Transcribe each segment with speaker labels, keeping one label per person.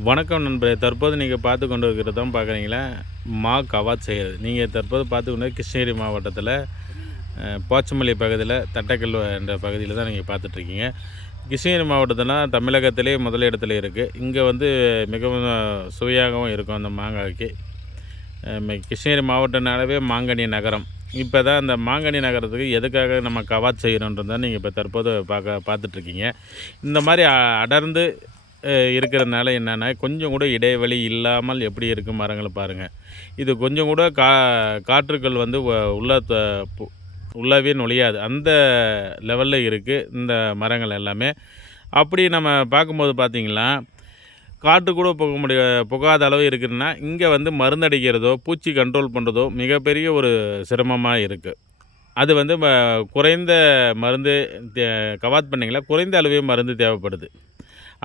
Speaker 1: வணக்கம் நண்பரே. தற்போது நீங்கள் பார்த்து கொண்டு இருக்கிறது தான் பார்க்குறீங்களா மா கவாத் செய்கிறது. நீங்கள் தற்போது பார்த்து கொண்டு கிருஷ்ணகிரி மாவட்டத்தில் போச்சமல்லி பகுதியில் தட்டக்கல் என்ற பகுதியில் தான் நீங்கள் பார்த்துட்ருக்கீங்க. கிருஷ்ணகிரி மாவட்டத்தில் தமிழகத்திலே முதலிடத்தில் இருக்குது இங்கே வந்து மிகவும் சுவையாகவும் இருக்கும் அந்த மாங்காய்க்கு. கிருஷ்ணகிரி மாவட்டனாலவே மாங்கனி நகரம். இப்போ தான் அந்த மாங்கனி நகரத்துக்கு எதுக்காக நம்ம கவாத் செய்கிறோன்றதான் நீங்கள் இப்போ தற்போது பார்க்க பார்த்துட்ருக்கீங்க. இந்த மாதிரி அடர்ந்து இருக்கிறதுனால என்னென்னா கொஞ்சம் கூட இடைவெளி இல்லாமல் எப்படி இருக்கும் மரங்களை பாருங்கள் இது கொஞ்சம் கூட கா காற்றுக்கள் வந்து உள்ள உள்ளவே நுழையாது. அந்த லெவலில் இருக்குது இந்த மரங்கள் எல்லாமே. அப்படி நம்ம பார்க்கும்போது பார்த்திங்கன்னா காற்று கூட போக முடிய புகாத அளவு இருக்குதுன்னா இங்கே வந்து மருந்தடிக்கிறதோ பூச்சி கண்ட்ரோல் பண்ணுறதோ மிகப்பெரிய ஒரு சிரமமாக இருக்குது அது வந்து ம- குறைந்த மருந்து தே- கவாத் பண்ணிங்களா? குறைந்த அளவே மருந்து தேவைப்படுது.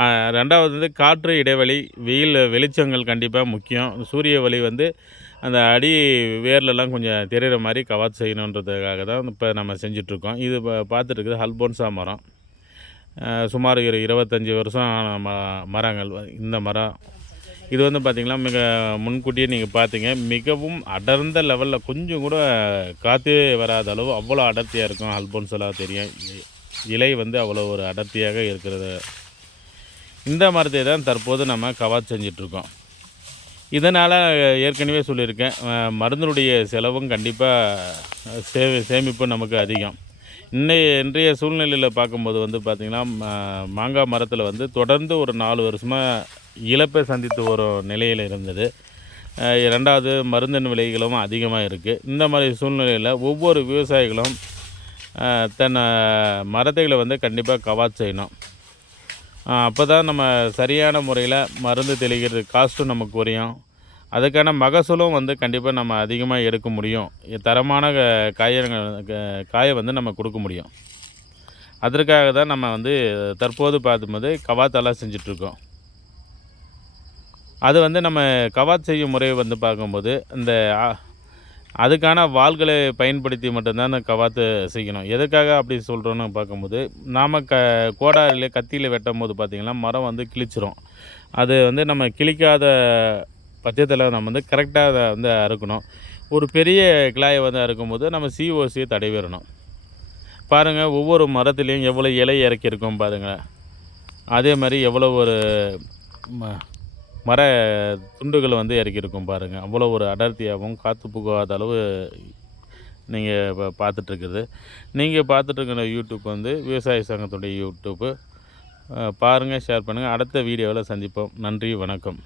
Speaker 1: ரெண்டாவது வந்து காற்று இடைவெளி வெயில் வெளிச்சங்கள் கண்டிப்பாக முக்கியம். சூரிய ஒளி வந்து அந்த அடி வேர்லெலாம் கொஞ்சம் தெரிகிற மாதிரி கவாத் செய்யணுன்றதுக்காக தான் இப்போ நம்ம செஞ்சிட்ருக்கோம். இது இப்போ பார்த்துட்டு இருக்குது ஹல்போன்சா மரம். சுமார் ஒரு இருபத்தஞ்சி வருஷம் ஆன ம மரங்கள். இந்த மரம். இது வந்து பார்த்திங்கன்னா மிக முன்கூட்டியே நீங்கள் பார்த்தீங்க மிகவும் அடர்ந்த லெவலில் கொஞ்சம் கூட காற்றே வராத அளவு அவ்வளோ அடர்த்தியாக இருக்கும். ஹல்போன்ஸெல்லாம் தெரியும். இ- இலை வந்து அவ்வளோ ஒரு அடர்த்தியாக இருக்கிறது. இந்த மரத்தை தான் தற்போது நம்ம கவாத் செஞ்சிட்ருக்கோம். இதனால் ஏற்கனவே சொல்லியிருக்கேன் மருந்தினுடைய செலவும் கண்டிப்பாக சே சேமிப்பு நமக்கு அதிகம். இன்னைய இன்றைய சூழ்நிலையில் பார்க்கும்போது வந்து பார்த்திங்கன்னா மாங்காய் மரத்தில் வந்து தொடர்ந்து ஒரு நாலு வருஷமாக இழப்பை சந்தித்து வரும் நிலையில் இருந்தது. ரெண்டாவது மருந்தின் விலைகளும் அதிகமாக இருக்குது இந்த மாதிரி சூழ்நிலையில் ஒவ்வொரு விவசாயிகளும் தன் மரத்தைகளை வந்து கண்டிப்பாக கவாத் செய்யணும். அப்போ தான் நம்ம சரியான முறையில் மருந்து தெளிக்கிறது காஸ்ட்டும் நமக்கு குறையும். அதுக்கான மகசூலும் வந்து கண்டிப்பாக நம்ம அதிகமாக எடுக்க முடியும். தரமான க- காயங்கள் காயை வந்து நம்ம கொடுக்க முடியும். அதற்காக தான் நம்ம வந்து தற்போது பார்க்கும்போது கவாத்தெல்லாம் செஞ்சிட்ருக்கோம். அது வந்து நம்ம கவாத் செய்யும் முறை வந்து பார்க்கும்போது இந்த அதுக்கான வாள்களை பயன்படுத்தி மட்டும்தான் அந்த கவாத்து செய்யணும் எதுக்காக அப்படி சொல்கிறோன்னு பார்க்கும்போது நாம் க கோடாரில் கத்தியில் வெட்டும் போது பார்த்திங்கன்னா மரம் வந்து கிழிச்சிரும். அது வந்து நம்ம கிழிக்காத பட்சத்தில் நம்ம வந்து கரெக்டாக அதை வந்து அறுக்கணும். ஒரு பெரிய கிளாயை வந்து அறுக்கும்போது நம்ம சிஓசியை தடைவிடணும் பாருங்கள் ஒவ்வொரு மரத்துலேயும் எவ்வளோ இலை இறக்கியிருக்கோம் பாருங்கள் அதே மாதிரி எவ்வளோ ஒரு ம மர துண்டுகள் வந்து இறக்கியிருக்கும் பாருங்கள் அவ்வளோ ஒரு அடர்த்தியாகவும் காற்று புகாத அளவு நீங்கள் இப்போ பார்த்துட்ருக்குது. நீங்கள் பார்த்துட்ருக்கிற யூடியூப் வந்து விவசாய சங்கத்துடைய யூடியூப்பு பாருங்கள் ஷேர் பண்ணுங்கள் அடுத்த வீடியோவில் சந்திப்போம். நன்றி வணக்கம்.